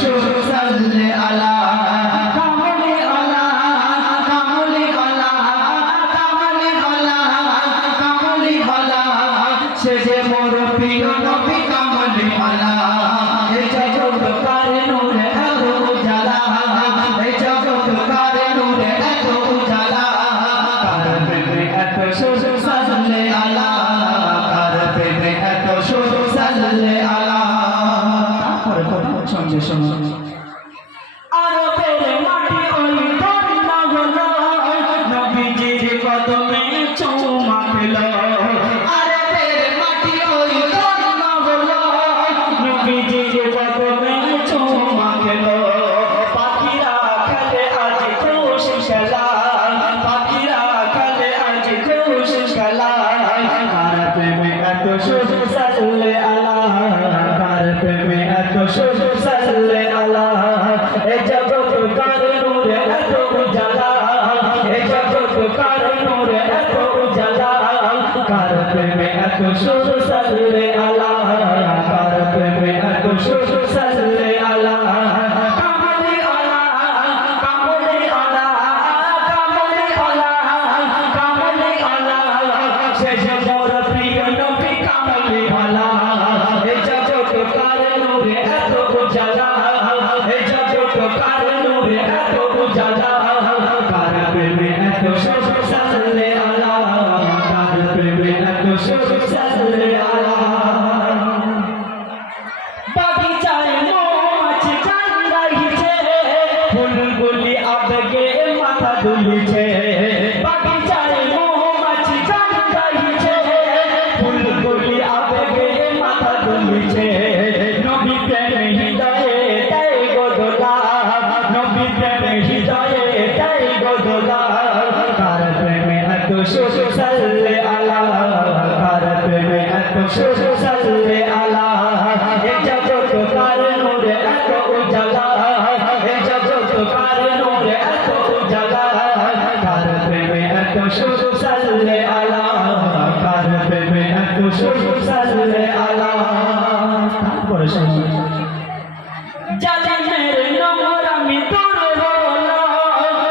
সুর সাল্লে আলা কামলি আলা কামলি আলা কামলি আলা কামলি আলা সে যে মোর প্রিয় নবী কামলি আলা এই জগৎ কারে নূরে এত উজালা এই জগৎ কারে নূরে এত উজালা কার প্রেমে এত সুর সাল্লে আলা কার প্রেমে এত সুর সাল্লে আলা তারপরে কথা সঙ্গে শোনো আরবের মাটি ওই ধন্য হলো নবীজির কদমে চুমা খেলো আরবের মাটি ওই ধন্য হলো নবীজির কদমে চুমা খেলো পাখিরা খেলে আজ খুশি খেলা পাখিরা খেলে আজ খুশি খেলা কার প্রেমে এত সুর সাল্লে আলা কার প্রেমে এত সুর সাল্লে আলা এ জগৎ কার নূরে এত উজালা এ জগৎ কার নূরে এত উজালা কার প্রেমে এত সুর সাল্লে আলা কার প্রেমে এত সুর সাল্লে আলা কামলি আলা কামলি আলা কামলি আলা কামলি আলা সে যে মোর প্রিয় নবী কামলি আলা এ জগৎ কার নূরে এত উজালা এ জগৎ কার নূরে এত উজালা কার প্রেমে এত সুর সাল্লে আলা কার প্রেমে এত সুর সাল্লে আলা বাগিচায় মৌমাছি কান্দাইছে ফুলগুলি আবেগে মাথা দুলিছে বাগিচায় মৌমাছি কান্দাইছে ফুলগুলি আবেগে মাথা দুলিছে নবী প্রেমে হৃদয়ে তাই গোদলা নবী প্রেমে হৃদয়ে তাই গোদলা কার প্রেমে এত সুর সাল্লে আলা কার প্রেমে এত সুর সাল্লে আলা এ জগৎ কার নূরে এত উজালা এ জগৎ কার নূরে এত উজালা কার প্রেমে এত সুর সাল্লে আলা কার প্রেমে এত সুর সাল্লে আলা তারপরে শুনুন জালিমের নোংর আমি তোর হলো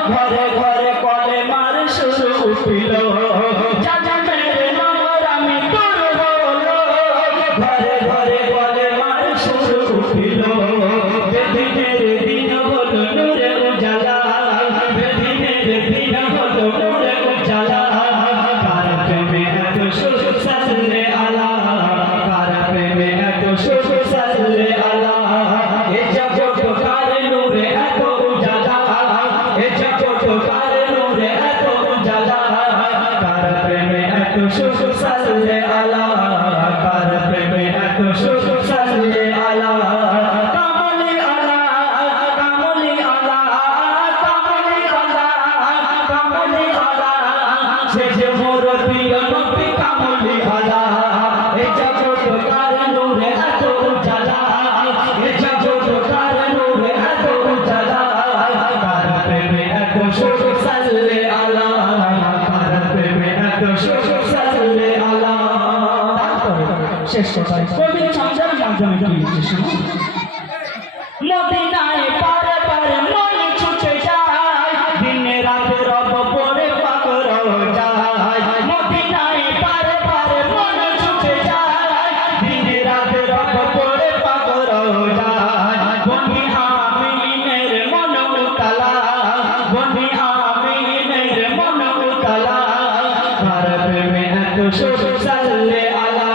ঘরে ঘরে কলে মার শুরু উঠিল জালিমের নোংর আমি তোর হলো ঘরে ঘরে কলে মার শুরু উঠিল বেদিনের দিন হলো নূরে উজালা বেদিনের দিন হলো নূরে উজালা কার প্রেমে এত সুর সাল্লে আলা কার প্রেমে এত সুর সাল্লে আলা এ জগৎ কার নূরে এত উজালা এ জগৎ কার নূরে এত উজালা কার প্রেমে এত সুর সাল্লে আলা কার প্রেমে এত সুর সাল্লে আলা কামলি আলা কামলি আলা কামলি আলা কামলি আলা সে যে মোর প্রিয় নবী কামলি আলা এ জগৎ কার নূরে এত উজালা এ জগৎ কার নূরে এত উজালা কার প্রেমে এত সুর সাল্লে আলা কার প্রেমে এত সুর সাল্লে আলা তারপরে শেষ কথায় কবি ছন্দের মাধ্যমে কি লিখছে শুনুন মদিনায় পারে পারে মন ছুটে যায় দিনে রাতে রব পড়ে পাগল যায় মদিনায় পারে পারে মন ছুটে যায় দিনে রাতে রব পড়ে পাগল যায় বনি আমিনের মন উতালা বনি আমিনের মন উতালা কার প্রেমে এত সুর সাল্লে আলা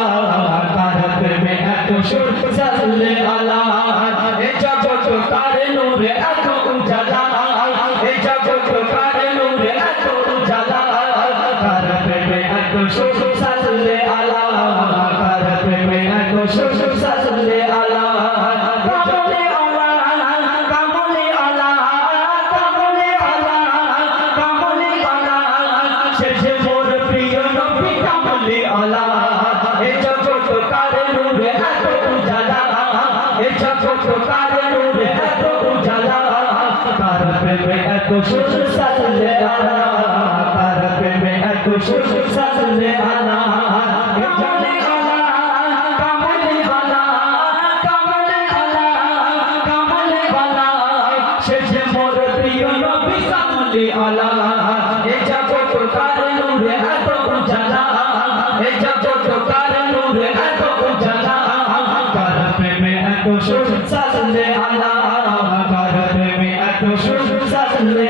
কার প্রেমে এত সুর সাল্লে আলা এ জগৎ কার নূরে এত উজালা এ জগৎ কার নূরে এত উজালা কার প্রেমে এত সুর সাল্লে আলা কার প্রেমে এত সুর সাল্লে আলা কামলি আলা কামলি আলা কামলি আলা কামলি আলা সে যে মোর প্রিয় নবী কামলি আলা এ জগৎ কার নূরে এত উজালা এ জগৎ কার নূরে এত উজালা কার প্রেমে এত সুর সাল্লে আলা কার প্রেমে এত সুর সাল্লে আলা কামলি আলা কামলি আলা কামলি আলা কামলি অলি আলা এ জগৎ কার নূরে এত উজালা এ জগৎ কার নূরে এত উজালা কার প্রেমে এত সুখ সাল্লে আলা কার প্রেমে এত সুখ সাল্লে